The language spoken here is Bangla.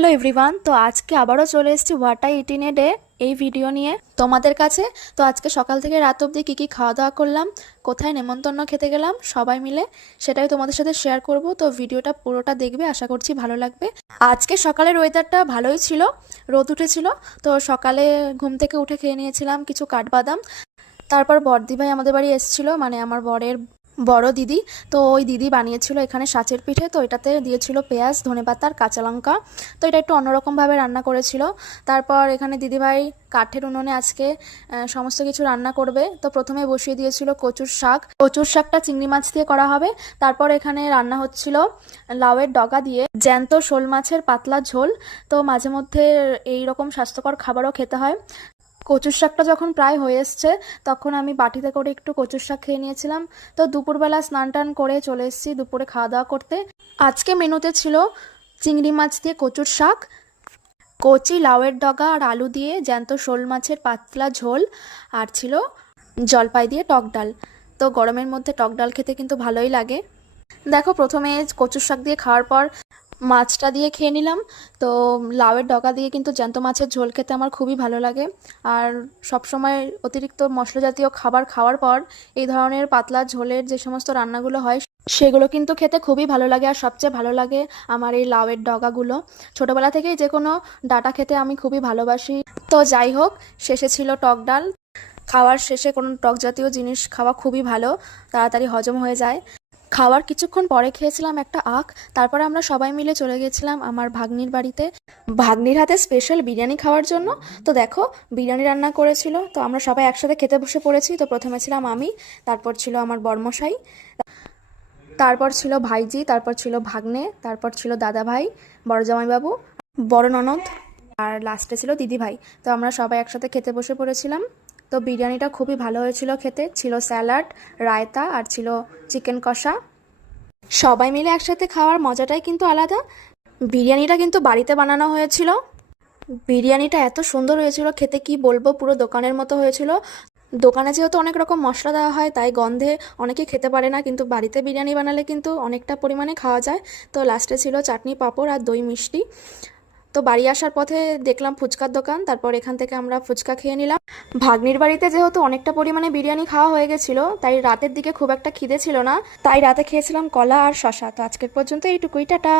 Hello everyone. তো আজকে আবারও চলে এসেছি what I it in a day এই ভিডিও নিয়ে তোমাদের কাছে। তো আজকে সকাল থেকে রাত অবধি কী কী খাওয়া দাওয়া করলাম, কোথায় নেমন্তন্ন খেতে গেলাম সবাই মিলে, সেটাই তোমাদের সাথে শেয়ার করব। তো ভিডিওটা পুরোটা দেখবে, আশা করছি ভালো লাগবে। আজকে সকালের ওয়েদারটা ভালোই ছিল, রোদ উঠেছিল। তো সকালে ঘুম থেকে উঠে খেয়ে নিয়েছিলাম কিছু কাঠবাদাম। তারপর বড়দি ভাই আমাদের বাড়ি এসেছিলো, মানে আমার বরের বড় দিদি। তো ওই দিদি বানিয়েছিল এখানে সাঁচের পিঠে। তো এটাতে দিয়েছিল পেঁয়াজ, ধনেপাতা আর কাঁচা লঙ্কা। তো এটা একটু অন্যরকমভাবে রান্না করেছিল। তারপর এখানে দিদিভাই কাঠের উনুনে আজকে সমস্ত কিছু রান্না করবে। তো প্রথমে বসিয়ে দিয়েছিল কচুর শাক। কচুর শাকটা চিংড়ি মাছ দিয়ে করা হবে। তারপর এখানে রান্না হচ্ছিল লাউয়ের ডগা দিয়ে জ্যান্ত শোল মাছের পাতলা ঝোল। তো মাঝে মধ্যে এই রকম স্বাস্থ্যকর খাবারও খেতে হয়। কচুর শাকটা যখন প্রায় হয়ে এসছে, তখন আমি বাটিতে করে একটু কচুর শাক খেয়ে নিয়েছিলাম। তো দুপুরবেলা স্নান টান করে চলে এসেছি দুপুরে খাওয়া দাওয়া করতে। আজকে মেনুতে ছিল চিংড়ি মাছ দিয়ে কচুর শাক, কচি লাউয়ের ডগা আর আলু দিয়ে জ্যান্ত শোল মাছের পাতলা ঝোল, আর ছিল জলপাই দিয়ে টক ডাল। তো গরমের মধ্যে টক ডাল খেতে কিন্তু ভালোই লাগে। দেখো, প্রথমে কচুর শাক দিয়ে খাওয়ার পর মাছটা দিয়ে খেয়ে নিলাম। তো লাউয়ের ডগা দিয়ে কিন্তু জ্যান্ত মাছের ঝোল খেতে আমার খুবই ভালো লাগে। আর সবসময় অতিরিক্ত মশলা জাতীয় খাবার খাওয়ার পর এই ধরনের পাতলা ঝোলের যে সমস্ত রান্নাগুলো হয়, সেগুলো কিন্তু খেতে খুবই ভালো লাগে। আর সবচেয়ে ভালো লাগে আমার এই লাউয়ের ডগাগুলো। ছোটোবেলা থেকেই যে কোনো ডাঁটা খেতে আমি খুবই ভালোবাসি। তো যাই হোক, শেষে ছিল টক ডাল। খাওয়ার শেষে কোনো টক জাতীয় জিনিস খাওয়া খুবই ভালো, তাড়াতাড়ি হজম হয়ে যায়। খাওয়ার কিছুক্ষণ পরে খেয়েছিলাম একটা আখ। তারপরে আমরা সবাই মিলে চলে গেছিলাম আমার ভাগ্নির বাড়িতে, ভাগ্নির হাতে স্পেশাল বিরিয়ানি খাওয়ার জন্য। তো দেখো, বিরিয়ানি রান্না করেছিল। তো আমরা সবাই একসাথে খেতে বসে পড়েছি। তো প্রথমে ছিলাম আমি, তারপর ছিল আমার বড়মশাই, তারপর ছিল ভাইজি, তারপর ছিল ভাগ্নে, তারপর ছিল দাদা ভাই, বড় জামাইবাবু, বড় ননদ, আর লাস্টে ছিল দিদি ভাই। তো আমরা সবাই একসাথে খেতে বসে পড়েছিলাম। তো বিরিয়ানিটা খুবই ভালো হয়েছিল খেতে। ছিল স্যালাড, রায়তা আর ছিল চিকেন কষা। সবাই মিলে একসাথে খাওয়ার মজাটাই কিন্তু আলাদা। বিরিয়ানিটা কিন্তু বাড়িতে বানানো হয়েছিল। বিরিয়ানিটা এত সুন্দর হয়েছিল খেতে, কি বলবো, পুরো দোকানের মতো হয়েছিল। দোকানে যেহেতু অনেক রকম মশলা দেওয়া হয়, তাই গন্ধে অনেকেই খেতে পারে না, কিন্তু বাড়িতে বিরিয়ানি বানালে কিন্তু অনেকটা পরিমাণে খাওয়া যায়। তো লাস্টে ছিল চাটনি, পাঁপড় আর দই মিষ্টি। তো বাড়ি আসার পথে দেখলাম ফুচকার দোকান, তারপর এখান থেকে আমরা ফুচকা খেয়ে নিলাম। ভাগ্নির বাড়িতে যেহেতু অনেকটা পরিমাণে বিরিয়ানি খাওয়া হয়ে গেছিলো, তাই রাতের দিকে খুব একটা খিদে ছিল না, তাই রাতে খেয়েছিলাম কলা আর শশা। তো আজকের পর্যন্ত এইটুকুই, টাটা।